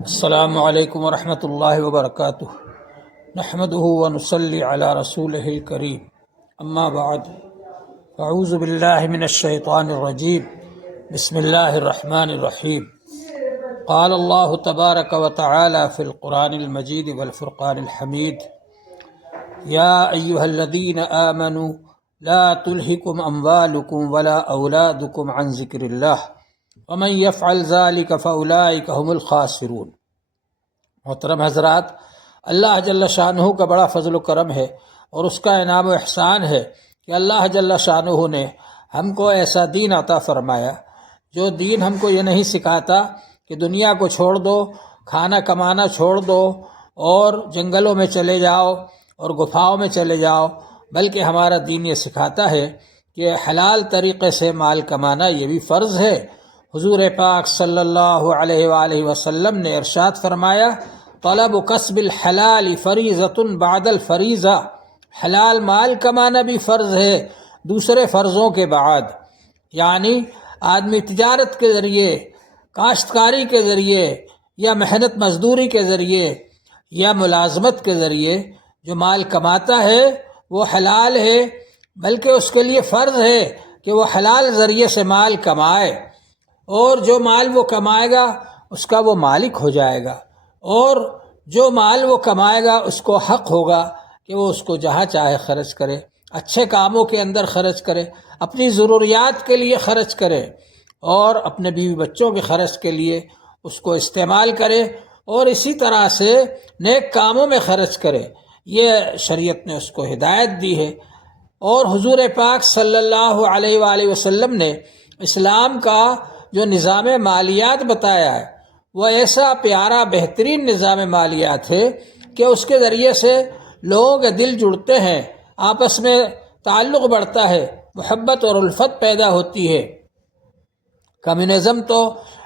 السلام علیکم ورحمۃ اللہ وبرکاتہ۔ نحمدہ ونصلی علی رسولہ الکریم، اما بعد، اعوذ باللہ من الشیطان الرجیم، بسم اللہ الرحمن الرحیم۔ قال اللہ تبارک وتعالی فی القرآن المجید والفرقان الحمید، یا ایہا الذین آمنوا لا تلہکم اموالکم ولا اولادکم عن ذکر اللہ ومن یفعل ذلک فاولئک هم الخاسرون۔ محترم حضرات، اللہ جل شانہ کا بڑا فضل و کرم ہے اور اس کا انعام و احسان ہے کہ اللہ جل شانہ نے ہم کو ایسا دین عطا فرمایا جو دین ہم کو یہ نہیں سکھاتا کہ دنیا کو چھوڑ دو، کھانا کمانا چھوڑ دو اور جنگلوں میں چلے جاؤ اور گفاؤں میں چلے جاؤ، بلکہ ہمارا دین یہ سکھاتا ہے کہ حلال طریقے سے مال کمانا یہ بھی فرض ہے۔ حضور پاک صلی اللہ علیہ وآلہ وسلم نے ارشاد فرمایا، طلب کسب الحلال فریضۃ بعد الفریضہ، حلال مال کمانا بھی فرض ہے دوسرے فرضوں کے بعد۔ یعنی آدمی تجارت کے ذریعے، کاشتکاری کے ذریعے یا محنت مزدوری کے ذریعے یا ملازمت کے ذریعے جو مال کماتا ہے وہ حلال ہے، بلکہ اس کے لیے فرض ہے کہ وہ حلال ذریعے سے مال کمائے، اور جو مال وہ کمائے گا اس کا وہ مالک ہو جائے گا، اور جو مال وہ کمائے گا اس کو حق ہوگا کہ وہ اس کو جہاں چاہے خرچ کرے، اچھے کاموں کے اندر خرچ کرے، اپنی ضروریات کے لیے خرچ کرے اور اپنے بیوی بچوں کے خرچ کے لیے اس کو استعمال کرے، اور اسی طرح سے نیک کاموں میں خرچ کرے۔ یہ شریعت نے اس کو ہدایت دی ہے۔ اور حضور پاک صلی اللہ علیہ وآلہ وسلم نے اسلام کا جو نظام مالیات بتایا ہے وہ ایسا پیارا بہترین نظام مالیات ہے کہ اس کے ذریعے سے لوگوں کے دل جڑتے ہیں، آپس میں تعلق بڑھتا ہے، محبت اور الفت پیدا ہوتی ہے۔ کمیونزم تو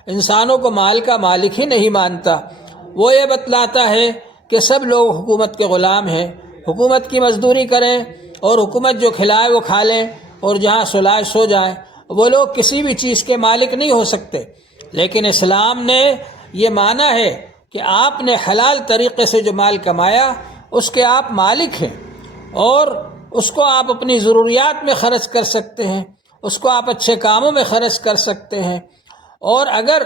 انسانوں کو مال کا مالک ہی نہیں مانتا، وہ یہ بتلاتا ہے کہ سب لوگ حکومت کے غلام ہیں، حکومت کی مزدوری کریں اور حکومت جو کھلائے وہ کھا لیں اور جہاں سلائے سو جائیں، وہ لوگ کسی بھی چیز کے مالک نہیں ہو سکتے۔ لیکن اسلام نے یہ مانا ہے کہ آپ نے حلال طریقے سے جو مال کمایا اس کے آپ مالک ہیں، اور اس کو آپ اپنی ضروریات میں خرچ کر سکتے ہیں، اس کو آپ اچھے کاموں میں خرچ کر سکتے ہیں، اور اگر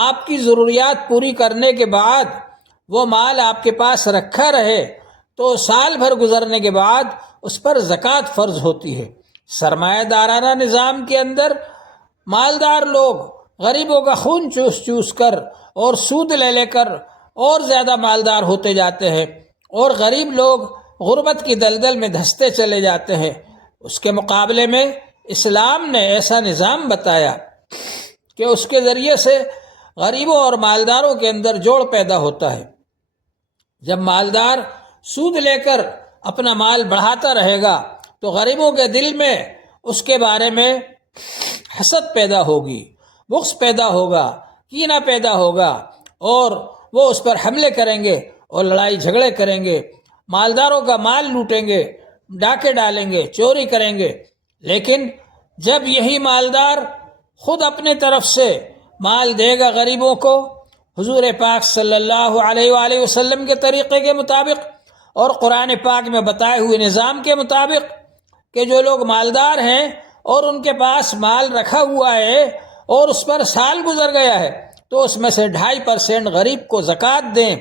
آپ کی ضروریات پوری کرنے کے بعد وہ مال آپ کے پاس رکھا رہے تو سال بھر گزرنے کے بعد اس پر زکوٰۃ فرض ہوتی ہے۔ سرمایہ دارانہ نظام کے اندر مالدار لوگ غریبوں کا خون چوس چوس کر اور سود لے لے کر اور زیادہ مالدار ہوتے جاتے ہیں، اور غریب لوگ غربت کی دلدل میں دھنستے چلے جاتے ہیں۔ اس کے مقابلے میں اسلام نے ایسا نظام بتایا کہ اس کے ذریعے سے غریبوں اور مالداروں کے اندر جوڑ پیدا ہوتا ہے۔ جب مالدار سود لے کر اپنا مال بڑھاتا رہے گا تو غریبوں کے دل میں اس کے بارے میں حسد پیدا ہوگی، بغض پیدا ہوگا، کینہ پیدا ہوگا، اور وہ اس پر حملے کریں گے اور لڑائی جھگڑے کریں گے، مالداروں کا مال لوٹیں گے، ڈاکے ڈالیں گے، چوری کریں گے۔ لیکن جب یہی مالدار خود اپنے طرف سے مال دے گا غریبوں کو حضور پاک صلی اللہ علیہ وآلہ وسلم کے طریقے کے مطابق اور قرآن پاک میں بتائے ہوئے نظام کے مطابق، کہ جو لوگ مالدار ہیں اور ان کے پاس مال رکھا ہوا ہے اور اس پر سال گزر گیا ہے تو اس میں سے 2.5% غریب کو زکوٰۃ دیں،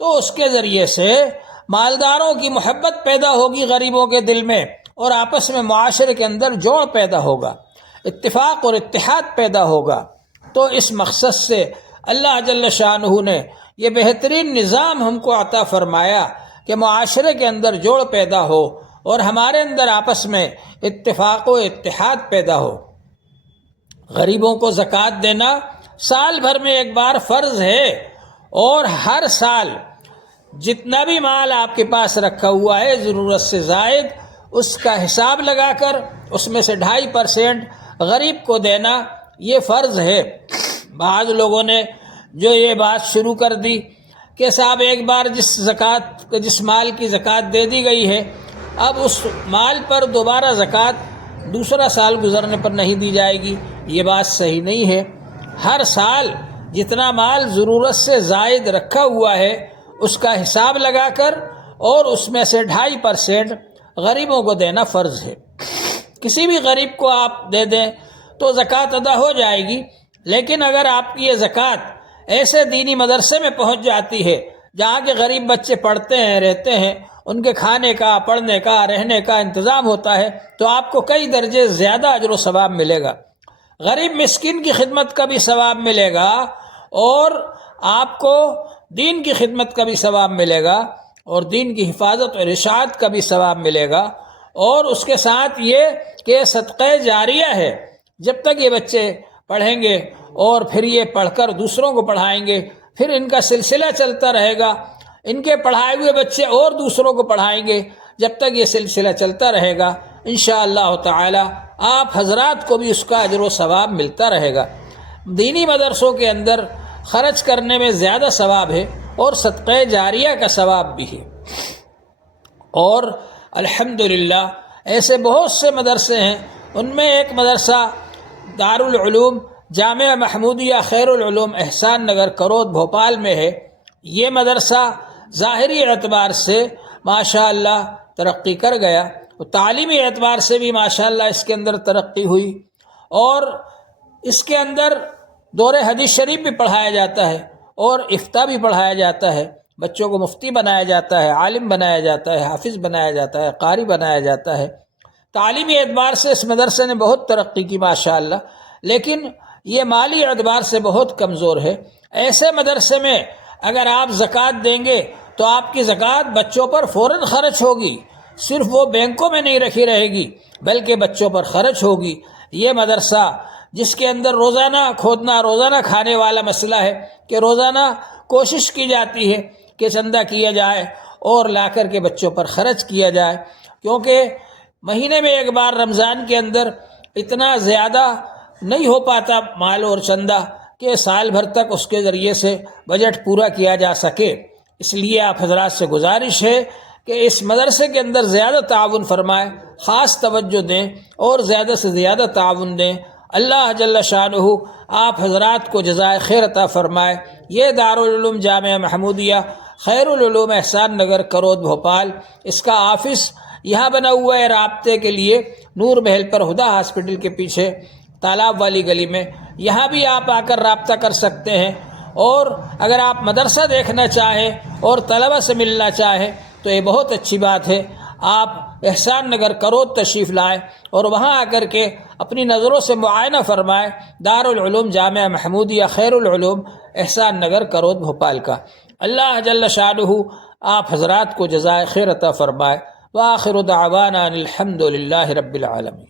تو اس کے ذریعے سے مالداروں کی محبت پیدا ہوگی غریبوں کے دل میں، اور آپس میں معاشرے کے اندر جوڑ پیدا ہوگا، اتفاق اور اتحاد پیدا ہوگا۔ تو اس مقصد سے اللہ جل شانہ نے یہ بہترین نظام ہم کو عطا فرمایا کہ معاشرے کے اندر جوڑ پیدا ہو اور ہمارے اندر آپس میں اتفاق و اتحاد پیدا ہو۔ غریبوں کو زکوٰۃ دینا سال بھر میں ایک بار فرض ہے، اور ہر سال جتنا بھی مال آپ کے پاس رکھا ہوا ہے ضرورت سے زائد، اس کا حساب لگا کر اس میں سے 2.5% غریب کو دینا یہ فرض ہے۔ بعض لوگوں نے جو یہ بات شروع کر دی کہ صاحب ایک بار جس مال کی زکوٰۃ دے دی گئی ہے اب اس مال پر دوبارہ زکوٰۃ دوسرا سال گزرنے پر نہیں دی جائے گی، یہ بات صحیح نہیں ہے۔ ہر سال جتنا مال ضرورت سے زائد رکھا ہوا ہے اس کا حساب لگا کر اور اس میں سے 2.5% غریبوں کو دینا فرض ہے۔ کسی بھی غریب کو آپ دے دیں تو زکوٰۃ ادا ہو جائے گی، لیکن اگر آپ کی یہ زکوٰۃ ایسے دینی مدرسے میں پہنچ جاتی ہے جہاں کے غریب بچے پڑھتے ہیں رہتے ہیں، ان کے کھانے کا، پڑھنے کا، رہنے کا انتظام ہوتا ہے، تو آپ کو کئی درجے زیادہ اجر و ثواب ملے گا۔ غریب مسکین کی خدمت کا بھی ثواب ملے گا اور آپ کو دین کی خدمت کا بھی ثواب ملے گا اور دین کی حفاظت اور اشاعت کا بھی ثواب ملے گا، اور اس کے ساتھ یہ کہ صدقہ جاریہ ہے۔ جب تک یہ بچے پڑھیں گے اور پھر یہ پڑھ کر دوسروں کو پڑھائیں گے، پھر ان کا سلسلہ چلتا رہے گا، ان کے پڑھائے ہوئے بچے اور دوسروں کو پڑھائیں گے، جب تک یہ سلسلہ چلتا رہے گا انشاءاللہ تعالی آپ حضرات کو بھی اس کا اجر و ثواب ملتا رہے گا۔ دینی مدرسوں کے اندر خرچ کرنے میں زیادہ ثواب ہے اور صدقہ جاریہ کا ثواب بھی ہے، اور الحمدللہ ایسے بہت سے مدرسے ہیں۔ ان میں ایک مدرسہ دارالعلوم جامعہ محمودیہ خیر العلوم احسان نگر کرود بھوپال میں ہے۔ یہ مدرسہ ظاہری اعتبار سے ماشاءاللہ ترقی کر گیا، تعلیمی اعتبار سے بھی ماشاءاللہ اس کے اندر ترقی ہوئی، اور اس کے اندر دور حدیث شریف بھی پڑھایا جاتا ہے اور افتاء بھی پڑھایا جاتا ہے، بچوں کو مفتی بنایا جاتا ہے، عالم بنایا جاتا ہے، حافظ بنایا جاتا ہے، قاری بنایا جاتا ہے۔ تعلیمی اعتبار سے اس مدرسے نے بہت ترقی کی ماشاءاللہ، لیکن یہ مالی اعتبار سے بہت کمزور ہے۔ ایسے مدرسے میں اگر آپ زکوٰۃ دیں گے تو آپ کی زکوٰۃ بچوں پر فوراً خرچ ہوگی، صرف وہ بینکوں میں نہیں رکھی رہے گی بلکہ بچوں پر خرچ ہوگی۔ یہ مدرسہ جس کے اندر روزانہ کھودنا، روزانہ کھانے والا مسئلہ ہے کہ روزانہ کوشش کی جاتی ہے کہ چندہ کیا جائے اور لا کر کے بچوں پر خرچ کیا جائے، کیونکہ مہینے میں ایک بار رمضان کے اندر اتنا زیادہ نہیں ہو پاتا مال اور چندہ کہ سال بھر تک اس کے ذریعے سے بجٹ پورا کیا جا سکے۔ اس لیے آپ حضرات سے گزارش ہے کہ اس مدرسے کے اندر زیادہ تعاون فرمائیں، خاص توجہ دیں اور زیادہ سے زیادہ تعاون دیں۔ اللہ جل شانہ آپ حضرات کو جزائے خیر عطا فرمائے۔ یہ دارالعلوم جامعہ محمودیہ خیر العلوم احسان نگر کرود بھوپال، اس کا آفس یہاں بنا ہوا ہے رابطے کے لیے، نور محل پر ہدا ہاسپٹل کے پیچھے تالاب والی گلی میں، یہاں بھی آپ آ کر رابطہ کر سکتے ہیں۔ اور اگر آپ مدرسہ دیکھنا چاہیں اور طلبہ سے ملنا چاہیں تو یہ بہت اچھی بات ہے، آپ احسان نگر کرود تشریف لائیں اور وہاں آ کر کے اپنی نظروں سے معائنہ فرمائیں دارالعلوم جامعہ محمودیہ خیر العلوم احسان نگر کرود بھوپال کا۔ اللہ جل شانہ آپ حضرات کو جزائے خیر عطا فرمائے۔ وآخر دعوانا الحمد للہ رب العالمین۔